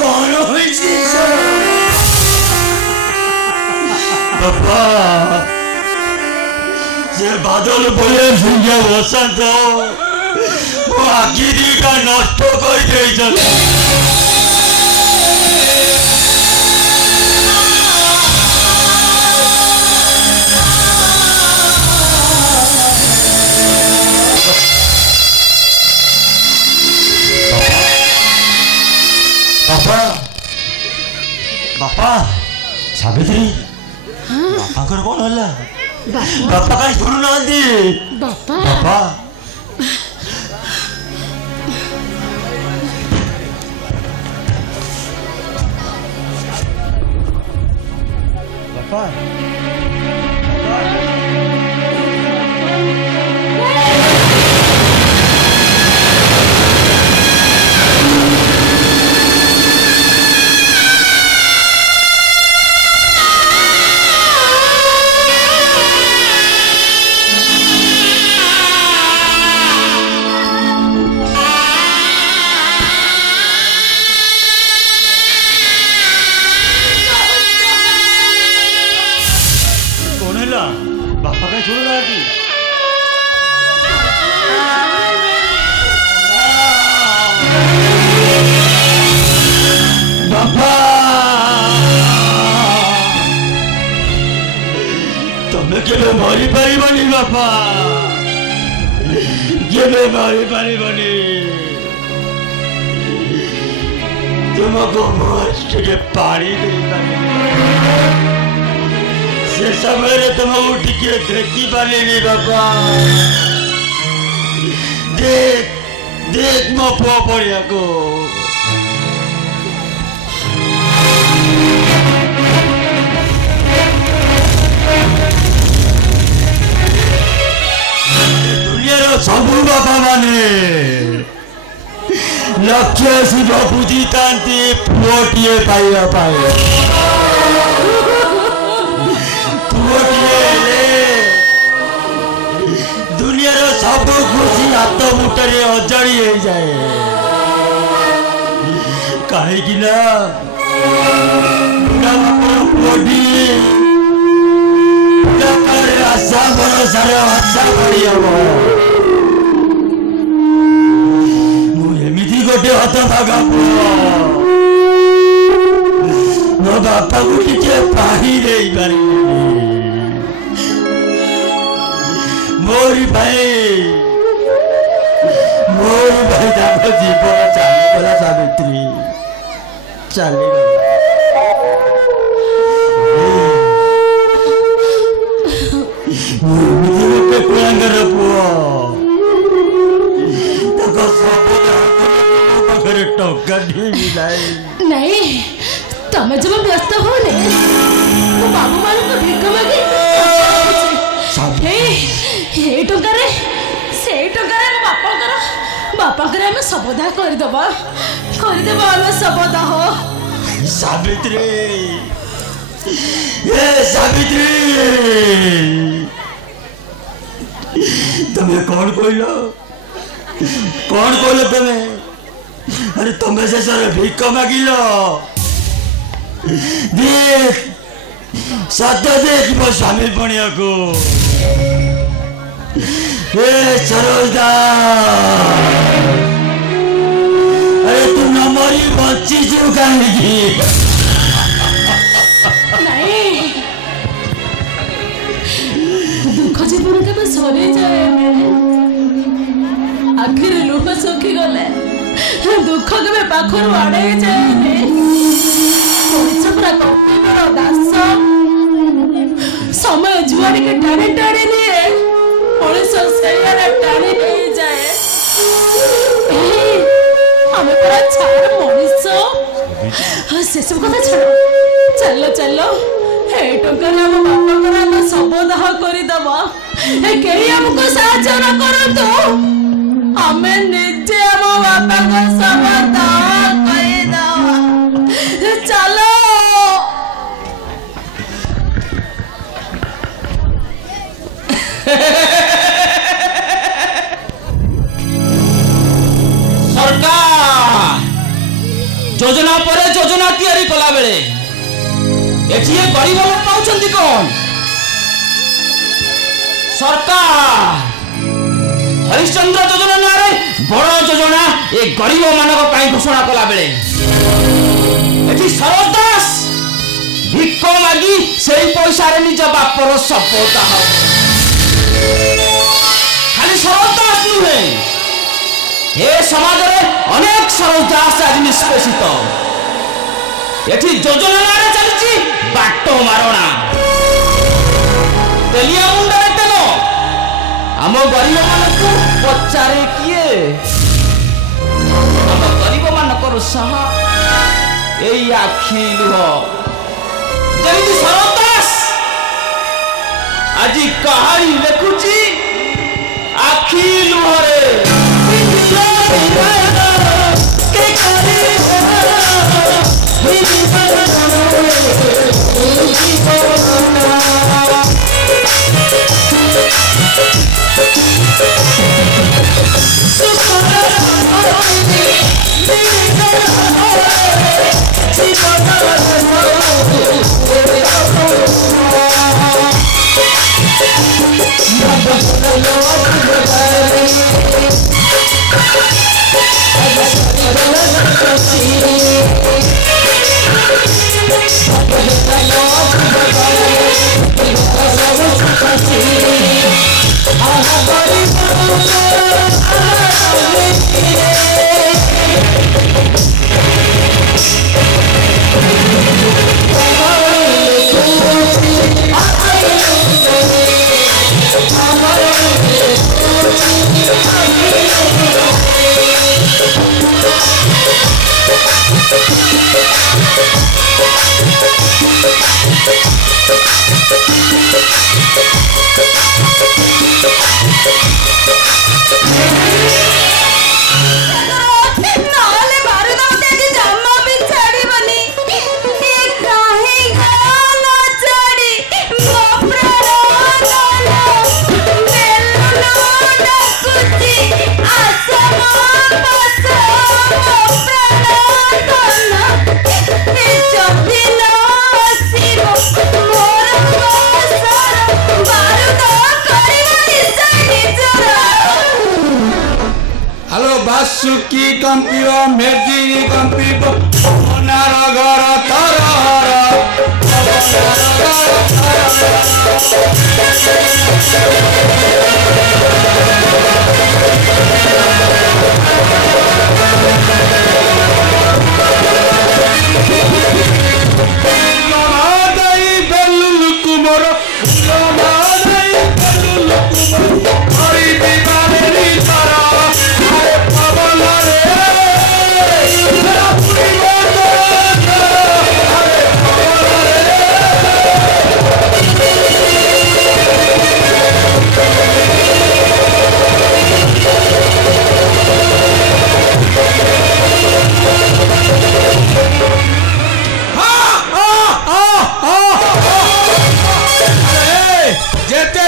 कौन हुई बाबा से बादल बोले भूंगे बसंत वो आखि दिटा नष्ट कर दे बापा सावित्री बापा को कौन होला बापा का सुनु ना बापा बापा बापा का छोड़ रहा थी बापा तुम्हें केवे मारी पारी बनी बापा केवे मारी पारी बनी तुमको मस्त के पानी नहीं बनी से समय तुम उठ के देखी पाली नहीं बापा देख देख मो पो पड़िया को दुनिया सबू बापा माने लक्ष्य शिव बुद्धि तांती पुओटिए पाइबा पाए दुनिया सब खुशी हाथ मुठे अजाड़ी हो जाए कहीं आशा भरोसा आशा पड़ी हम मुझे गोटे हत भागा मो बापा को टे पानी नहीं पार मोरी भाई ताको जीवन चलीगला सावित्री चलीगला गोटे कुलांगर पुओ पाखे टंका नहीं तमें जब व्यस्त हो बाबू मान को भिक मागे बापा आम सबदा करदेव आम सबदा हो सावित्री सावित्री तुम्हें कौन कहल तुम्हें अरे तुम्हें से सर भिक मागिल देख सत देख मो स्वामी पणिया को सरोजदा अरे तू न मरी बची चु कहीं दुख जीवन के सरी जाए आखिर लुह सुखी गले दुख के पाखर आड़े जाए दास समय जुआरी के टाणी टाणी लिए टाणी नहीं जाए हमें पूरा छाड़ मनीष से सब कथा छाड़ चलो चलो आम बापा सबदाह करदेव कई आमको साहाय्य न करतु आम निजे आम बापा सबदाह करदेव चलो सरकार योजना पर कला बेले एठी गरीब लोक पाउछंती कोन सरकार हरिश्चंद्र योजना नारे बड़ योजना ए गरीब मानक पाई घोषणा कला बेले एठी सरोज दास भिक्क मागी सेई पैसा रे निज बापर सपोता हो खाली सरोज दास नुहे ए समाज रे अनेक सरोज दास आज निष्पेषित एठी योजना नारे चलची बाटो मारणा तेलिया मुंडा रे तेल आम गरीब मानक पचारे किए आम गरीब मानकर साहा एई आखि लुह जमिति सरोज दास आज कहानी लेखुची आखि लुहरे सुकी कंपीर मेदी कंपीर पवनार घर तरहर बेलुल कुमर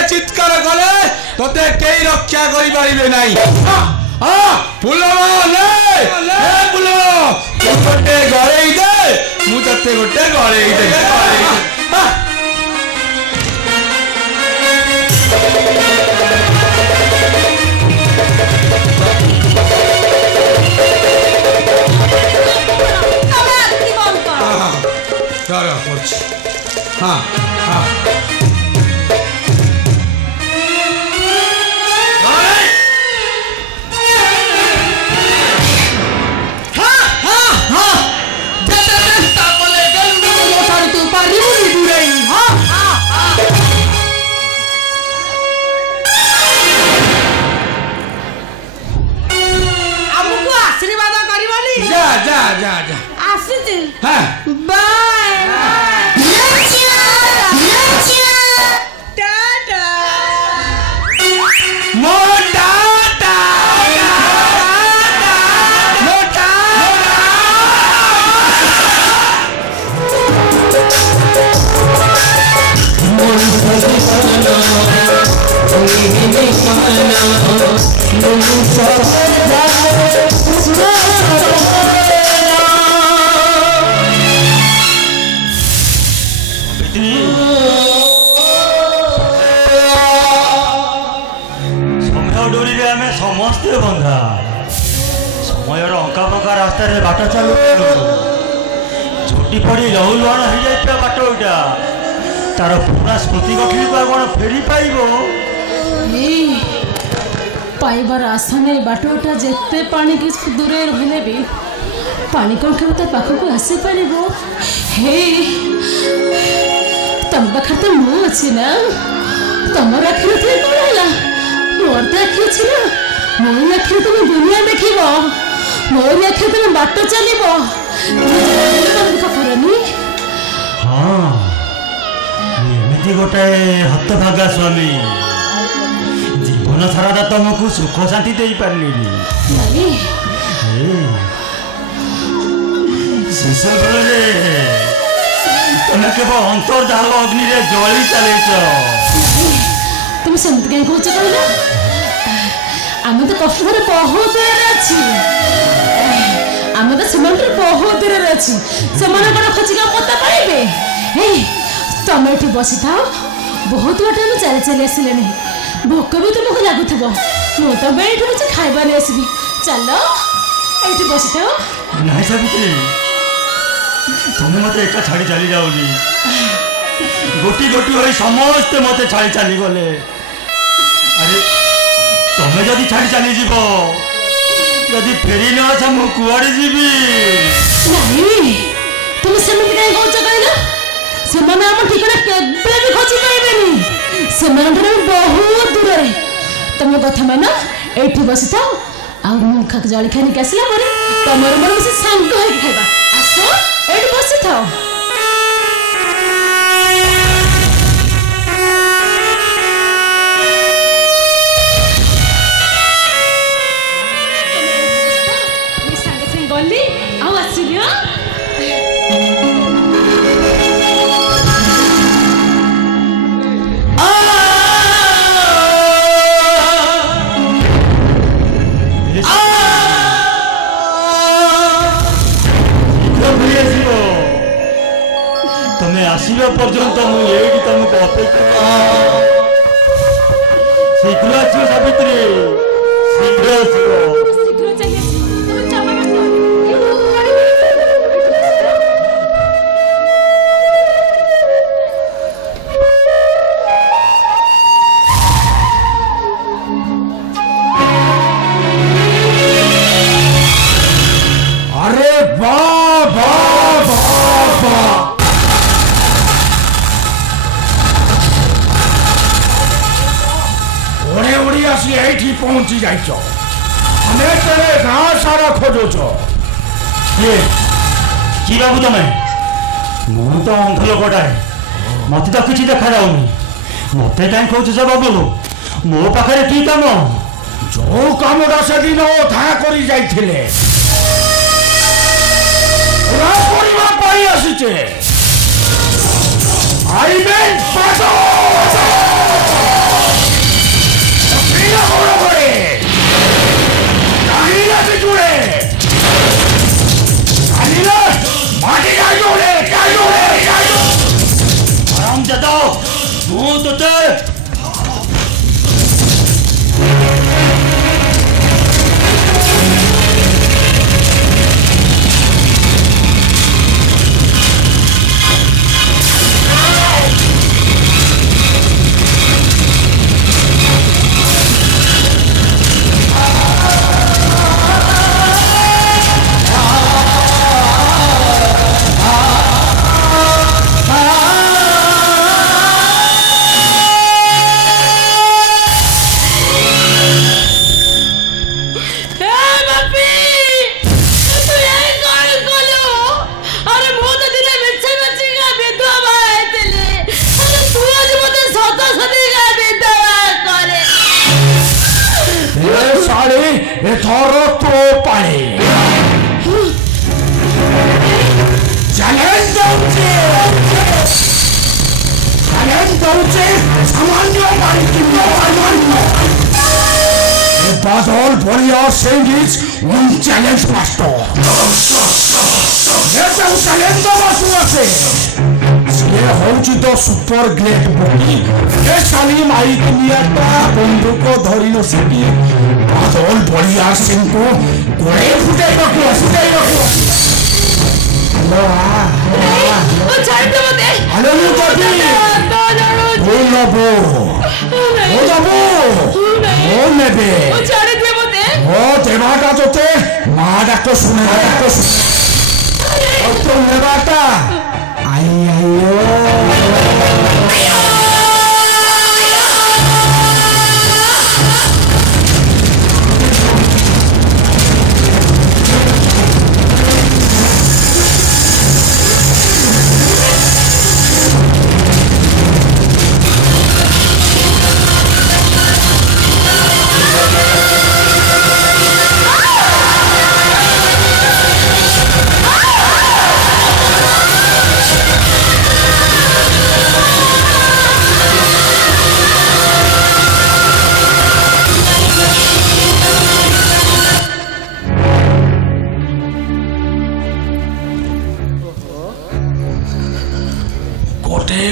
चित्कार गले तोते कई रक्षा करि पारिबे नाही फुलवा ले फुलो तू गोटे गळेई दे मु तते गोटे गळेई दे हाँ हाँ बका बका रास्ता रे बाट चलु छुट्टी पड़ी लहु लुहाण हो जाइता बाट ओइटा तार पूरा स्मृति गठिल को कोन फेरी पाइबो पाइबार आशा नहीं बाटोटा जिते पानी की दूरे रहिले भी पानी कौन के तो पाख को आसी पारिबो हे तम पाखर तो मु अछि ना तमर आखिर थे कोला मोर तो आखिर अछि ना मोर आखिर तुम दुनिया देखिबो मोर आखिर तुम बाट चलिबो तुम खबरनी हां एमिति गोटे हतभागा स्वामी जीवन सारा तुमको सुख शांति दे पार्ली शेष बेले तुम केवल अंतर्दाह अग्नि रे जली चल तुम सेमती कहीं कौच कहला आम तो कष्ट भरे बहुत दूर अच्छी आम तो सीमांत बहुत दूर अच्छी से खोजिका पता पाइबे तुम ये बसी था बहुत बाटे हम चली चली आसिले भोक भी तुमको लगुव मु तो बैठ बचे खाइबा नहीं आसबि चल ये बसी था नहीं सावित्री तुम्हें मत एका छाड़ी चली जाओनी गोटी गोटी हो समस्ते मत छाड़ी चली गले अरे तुम्हें जदि छाड़ी चली जीव जदि फेरी न आस मु कुआड़े जीवी नहीं तुम सेमती कहीं कौच कहला सेमाने हम ठिकाना केबे भी खोजी पाइबेनी सेमाने बहुत दूर तुम कथा मान एठी बसी था आ मुखा जली खानी के आसला पर तमर मोर बस सांग होई खाइबा आसो एठी बसी था आसवा पर्यंत मुझे तुमको अपेक्षा शीघ्र आस सावित्री शीघ्र आस अरे वाह वाह वाह वाह उड़े उड़ी आसी एठी पहुंची जाइछ हमें तेरे गाँ सारा खोजोछ ये की बाबू तमे मु तो अंध लोकटाए मत तो किसी देखा जाऊनी मत कहीं खोज बाबू मो पाखे की काम जो कामटा से दिन था करी जाइथिले पूरा परिवा पाई आसीचे आइबे पाछो आराम जताओ मुंह तो थोरो तो पाए चैलेंज दौचे सामान्य मारी की But all what you are saying is one challenge master. Yes, I'm challenge the master. ये होची तो सुपर ग्रेट बुकी ए साली माई के नियाटा बंदूक धरी न सिटी बादल बढ़िया सिंह को गोड़े फुटाइबाकू हेलो ओ छाड़ दे मते हेलो मु कभी ओ नेबे ओ छाड़ दे मते ओ देवाटा तोते माडा को सुने ओ तो नेबाटा आई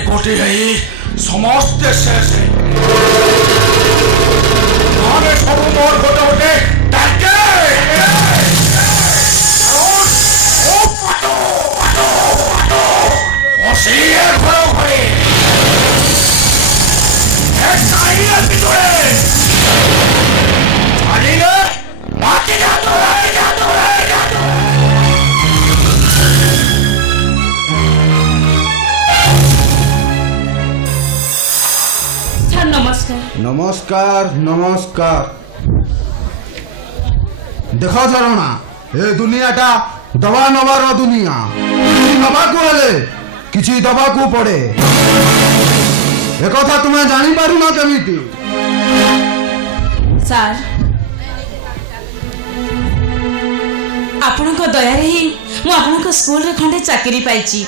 कोटे गई समस्ते शेष सब मोर गोटे गोटे टाके नमस्कार नमस्कार देखो झरणा ए दुनियाटा दवा नवार दुनिया नवाकू हेले किछि दवाकू पड़े ए कथा तुमे जानी पारु ना केमिति सर आपनक दया रे ही मु आपनक स्कूल रे खंडे चाकरी पाइची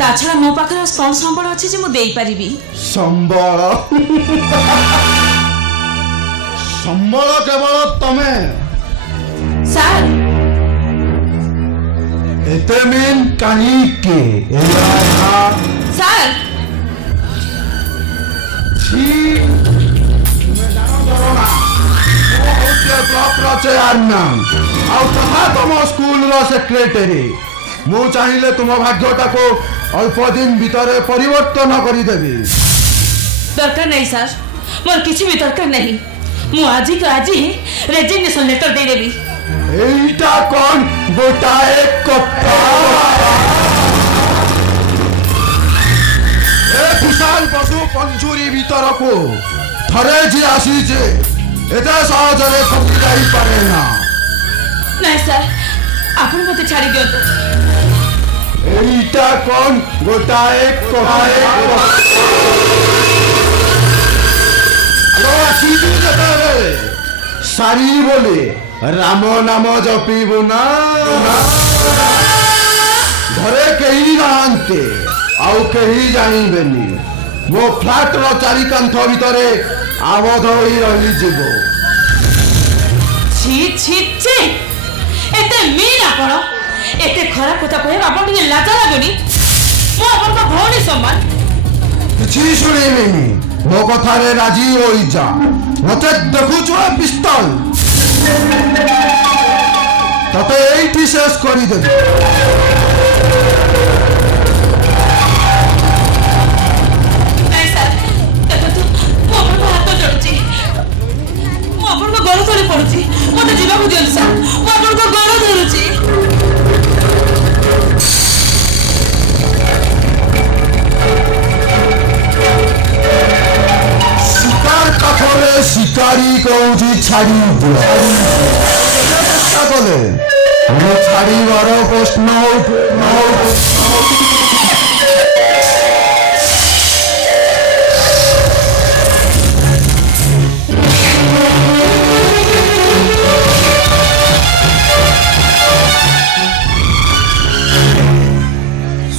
ता छडा मो पाखरे कौन संबळ अछि जे मु देई परिबी संबळ संबळ केवल तमे सर एते मीन कानी के एला सर छी तुमे जानो दरोना ओ होते ब्लॉक रो चेयरमैन आउ तहा तुम स्कूल रो सेक्रेटरी मु चाहिले तुम भाग्यटा को अल्प दिन भीतर परिवर्तन करी देबी दरकार नहीं सर मोर किछि भी दरकार नहीं मु आजी को आजी रेजिग्नेशन लेटर दे देबी एटा कोन गोटाए कप्पा ए विशाल पशु पंचुरी भीतर को थरे जी आसी जे एता सहजरे खपी जाई पारे ना नहीं सर आपन मते छाड़ी दियंतु एटा कोन गोटाए कप्पा आसी जे सारी बोले राम नाम जपीबु ना घरे कहीं नांते आउ कहीं जानिबेनी मो फ्लैट रो चारि कांथ भितरे आबद्ध होई रही जीवो छी छी छी एते मीन आपण एते खराब कथा कहे आपण टिके लाज लागनी मो आपण को भौणी सम्मान किछि सुनिबेनी मो कथा रे राजी होई जा मते देखु छ पिस्तौल तते एठी शेष करी दे नहीं सर देखो तू मो आपण को हाथ जोड़ची मो आपण को गळ तोली पडुची मते जीवा को दियन सर मो आपण को गळ धरुची शिकार कथरे शिकारी कहूँ छाड़ी कले छाड़ी बार प्रश्न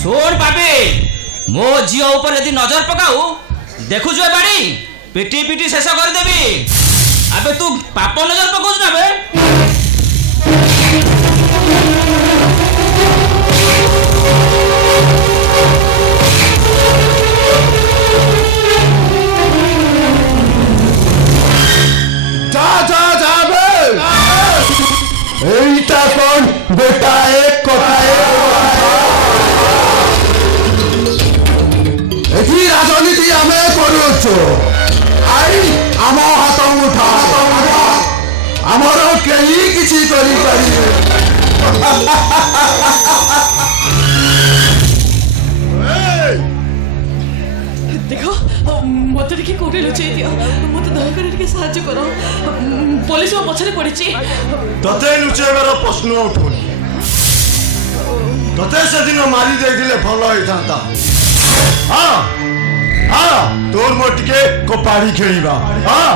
सोर बाबे मो झियो ऊपर यदि नजर पकाऊ देखु जो बाड़ी पिटी पिटी शेष कर देबी अबे तू पाप नजर पकाउछ ना बे କିଛି କରିପାରିବେ। देख मत टे कौटे लुचे दियो मत दयाकर टे साहाଯ୍य कर पुलिस पछरे पड़ी तते लुचेबार प्रश्न उठुनी तते से दिन मारी देइले भल होइथांता। हां हां तोर मो टिके कोपाड़ी खेलिबा। हां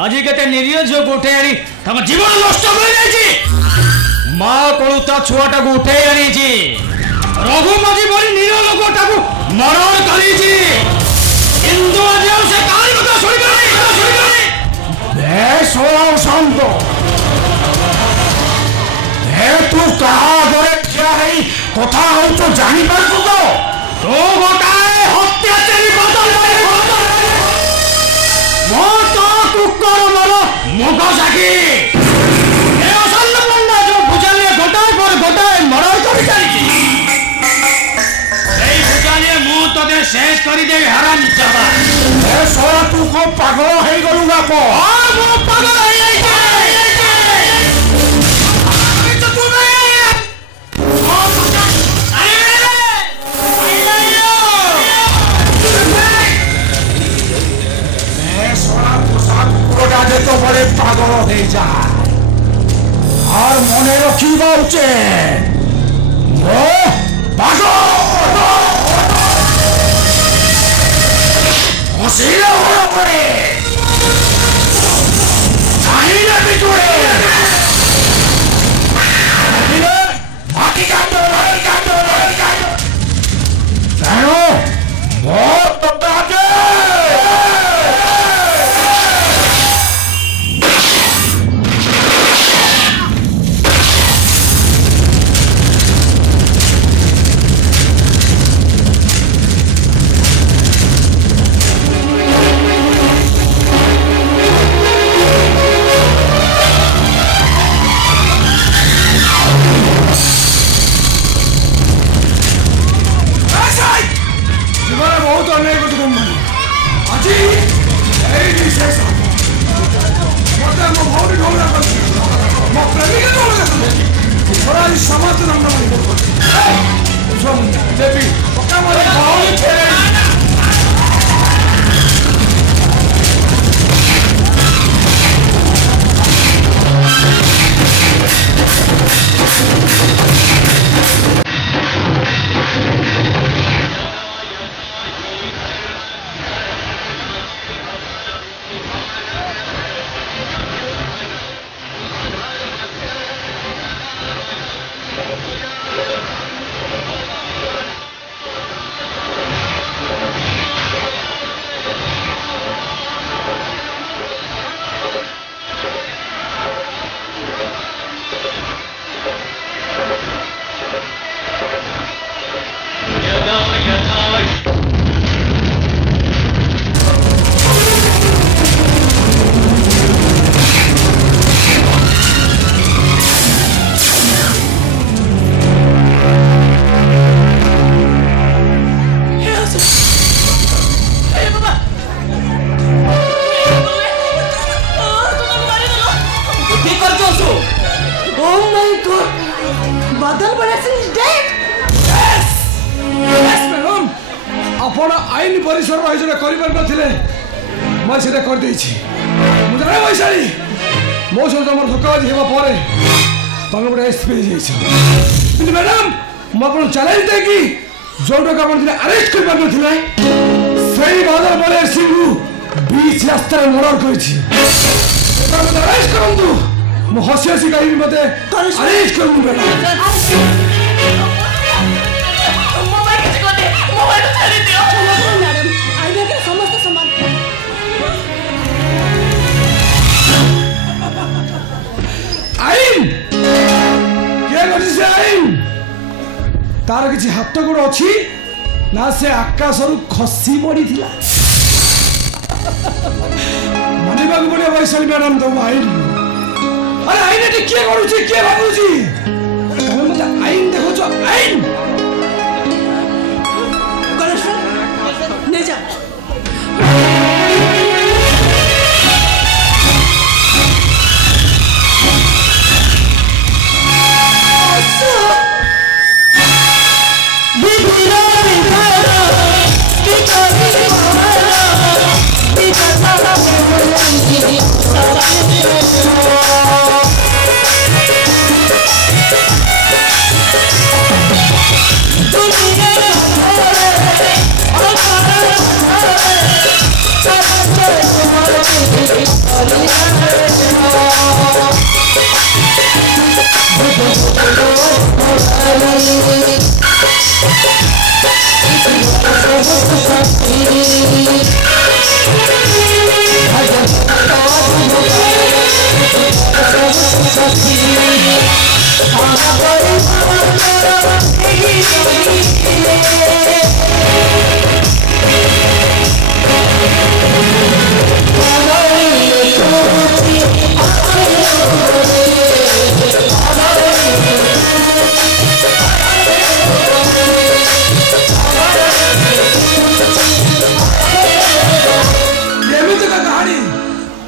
आज केते निरीह झील को उठे आनी जीवन नष्ट कर माँ को छुआटा को उठे आनी रघु मझी भरी निरीह लोक मरण कर हिंदू आज से कहानी कथा शांत तू कहा ठिया कथा हो तो जानी पार तो गोटाए हत्याचारी कुकर मर मुख साखी पंडा जो भुजालिया गोटाए पर गोटाए मर्डर कर भुजालिया मु ते शेष करदेवी हराम जादा तू को पागल हो गलु ना को पागल तो बड़े पागल हो जा और मने रखा उचित बादल बड़ा Singh is dead yes madam आपण आईन परिसर आयोजन करिपार नथिले मैं सेटा कर देछि मु जाने वैशाली मो सहित मोर धोखाबाजी हेबा परे तमे गोटे एसपी जाइछ কিন্তু मैडम मु आपण चैलेंज दे कि जोडो का आपण अरेस्ट करबा नथिले सही बादल बड़े सिंह बीच रास्ता मर्डर करिछि तमे अरेस्ट करंतु मु हसी हसी कहि मते अरेस्ट करनु मैडम मोबाइल को दे मोबाइल को छाड़ी दियो मैडम आईना के समस्त समान आईन के करछि से आईन तार किछि हाथ गोड़ अछि ना से आकाश रु खसी पड़ी थिला मने बाग पड़े वैशाली मैडम तो आईन अरे आईन एटी के करूछि के भाबुछि तमे मते आईन देखो छ आईन ले जा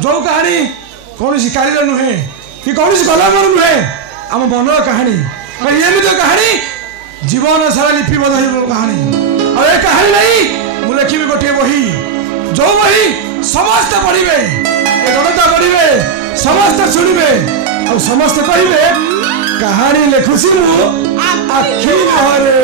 जो कहानी कौन शिकारी नुहे कि कौन कलामर नुहे आम मन कहानी एमती कहानी जीवन सारा लिपिबद्ध कहानी और ये कहानी नहीं मुझे लिखी गोटे बही जो बही समस्त पढ़े जनता पढ़े समस्त शुणे और समस्त कहे कहानी लिखुसी आखि मुहरे